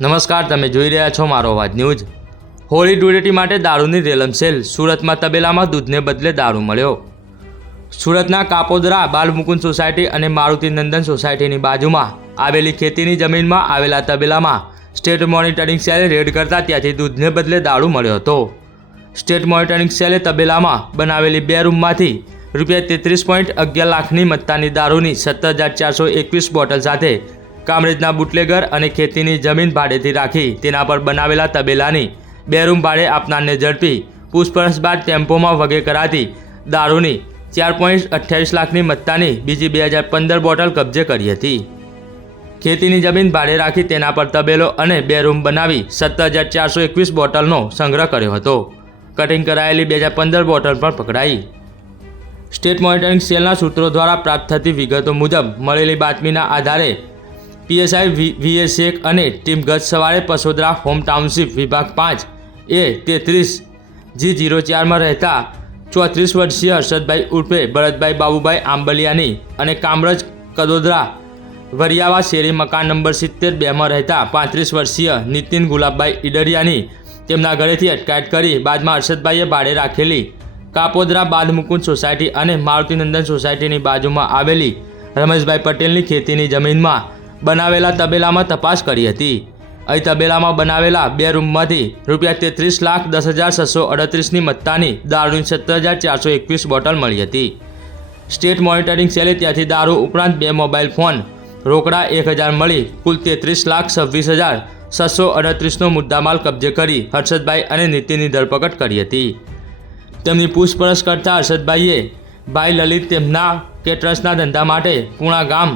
નમસ્કાર, તમે જોઈ રહ્યા છો મારો અવાજ ન્યૂઝ. હોળી ધૂળેટી માટે દારૂની રેલમસેલ સુરતમાં તબેલામાં દૂધને બદલે દારૂ મળ્યો. સુરતના કાપોદરા, બાલમુકુંદ સોસાયટી અને મારુતિ નંદન સોસાયટીની બાજુમાં આવેલી ખેતીની જમીનમાં આવેલા તબેલામાં સ્ટેટ મોનિટરિંગ સેલે રેડ કરતા ત્યાંથી દૂધને બદલે દારૂ મળ્યો હતો. સ્ટેટ મોનિટરિંગ સેલે તબેલામાં બનાવેલી બે રૂમમાંથી રૂપિયા તેત્રીસ પોઈન્ટ અગિયાર લાખની મત્તાની દારૂની સત્તર હજાર ચારસો એકવીસ બોટલ સાથે કામરેજના બુટલેગર અને ખેતીની જમીન ભાડેથી રાખી તેના પર બનાવેલા તબેલાની બે રૂમ ભાડે આપનારને ઝડપી પૂછપરછ બાદ ટેમ્પોમાં વગે કરાતી દારૂની ચાર પોઈન્ટ અઠ્યાવીસ લાખની મત્તાની બીજી બે હજાર પંદર બોટલ કબજે કરી હતી. ખેતીની જમીન ભાડે રાખી તેના પર તબેલો અને બે રૂમ બનાવી સત્તર હજાર ચારસો એકવીસ બોટલનો સંગ્રહ કર્યો હતો. કટિંગ કરાયેલી બે હજાર પંદર બોટલ પણ પકડાઈ. સ્ટેટ મોનિટરિંગ સેલના સૂત્રો દ્વારા પ્રાપ્ત થતી વિગતો મુજબ મળેલી બાતમીના આધારે પીએસઆઈ વી, વીએ શેખ અને ટીમ ગત સવારે પસોદરા હોમ ટાઉનશીપ વિભાગ પાંચ એ તેત્રીસ જી જીરો ચારમાં રહેતા ચોત્રીસ વર્ષીય હર્ષદભાઈ ઉર્ફે, ભરતભાઈ બાબુભાઈ આંબલિયાની અને કામરજ કદોદરા વરિયાવા શેરી મકાન નંબર સિત્તેર બેમાં રહેતા પાંત્રીસ વર્ષીય નીતિન ગુલાબભાઈ ઈડરિયાની તેમના ઘરેથી અટકાયત કરી બાદમાં હર્ષદભાઈએ ભાડે રાખેલી કાપોદરા બાદમુકુંદ સોસાયટી અને મારુતિનંદન સોસાયટીની બાજુમાં આવેલી રમેશભાઈ પટેલની ખેતીની જમીનમાં બનાવેલા તબેલામાં તપાસ કરી હતી. અહીં તબેલામાં બનાવેલા બે રૂમમાંથી રૂપિયા તેત્રીસ લાખ દસ હજાર છસો અડત્રીસની મત્તાની દારૂની સત્તર હજાર ચારસો એકવીસ બોટલ મળી હતી. સ્ટેટ મોનિટરિંગ સેલે ત્યાંથી દારૂ ઉપરાંત બે મોબાઈલ ફોન, રોકડા એક હજાર મળી, કુલ તેત્રીસ લાખ છવ્વીસ હજાર છસો અડત્રીસનો મુદ્દામાલ કબજે કરી હર્ષદભાઈ અને નીતિનની ધરપકડ કરી હતી. તેમની પૂછપરછ કરતા હર્ષદભાઈએ, ભાઈ લલિત, તેમના કેટરસના ધંધા માટે પૂણા ગામ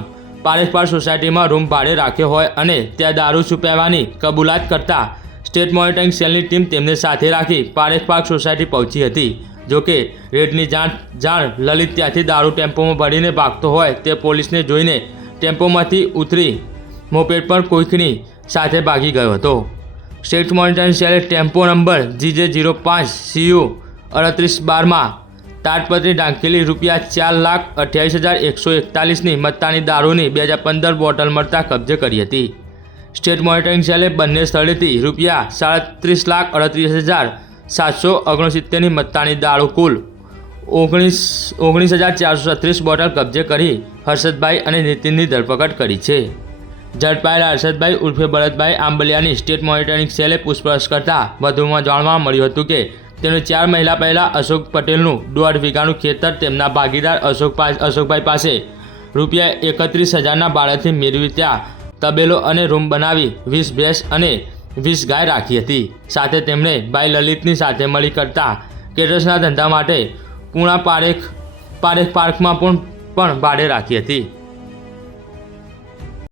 પારેખપાડ સોસાયટીમાં રૂમ ભાડે રાખ્યો હોય અને ત્યાં દારૂ છુપાવવાની કબૂલાત કરતા સ્ટેટ મોનિટરિંગ સેલની ટીમ તેમને સાથે રાખી પારેશપાળ સોસાયટી પહોંચી હતી. જોકે રેડની જાણ જાણ લલિત ત્યાંથી દારૂ ટેમ્પોમાં ભરીને ભાગતો હોય તે પોલીસને જોઈને ટેમ્પોમાંથી ઉતરી મોપેડ પર કોઈકની સાથે ભાગી ગયો હતો. સ્ટેટ મોનિટરિંગ સેલે ટેમ્પો નંબર જીજે જીરો પાંચ સીયુ અડત્રીસ બારમાં તાટપત્રી ઢાંકેલી રૂપિયા ચાર લાખ અઠ્યાવીસ હજાર એકસો એકતાલીસની મત્તાની દારૂની બે હજાર પંદર બોટલ મળતા કબજે કરી હતી. સ્ટેટ મોનિટરિંગ સેલે બંને સ્થળેથી રૂપિયા સાડત્રીસ લાખ અડત્રીસ હજાર સાતસો ઓગણસિત્તેરની મત્તાની દારૂ કુલ ઓગણીસ ઓગણીસ હજાર ચારસો છત્રીસ બોટલ કબજે કરી હર્ષદભાઈ અને નીતિનની ધરપકડ કરી છે. ઝડપાયેલા હર્ષદભાઈ ઉર્ફે ભરતભાઈ આંબલિયાની સ્ટેટ મોનિટરિંગ સેલે પૂછપરછ કરતા વધુમાં જાણવા મળ્યું હતું કે તેણે ચાર મહિના પહેલાં અશોક પટેલનું દોઢ વીઘાનું ખેતર તેમના ભાગીદાર અશોક અશોકભાઈ પાસે રૂપિયા એકત્રીસ હજારના ભાડેથી મેળવી ત્યાં તબેલો અને રૂમ બનાવી વીસ ભેંસ અને વીસ ગાય રાખી હતી. સાથે તેમણે ભાઈ લલિતની સાથે મળી કરતા કેટર્સના ધંધા માટે પૂણા પારેખ પારેખ પાર્કમાં પણ પણ ભાડે રાખી હતી.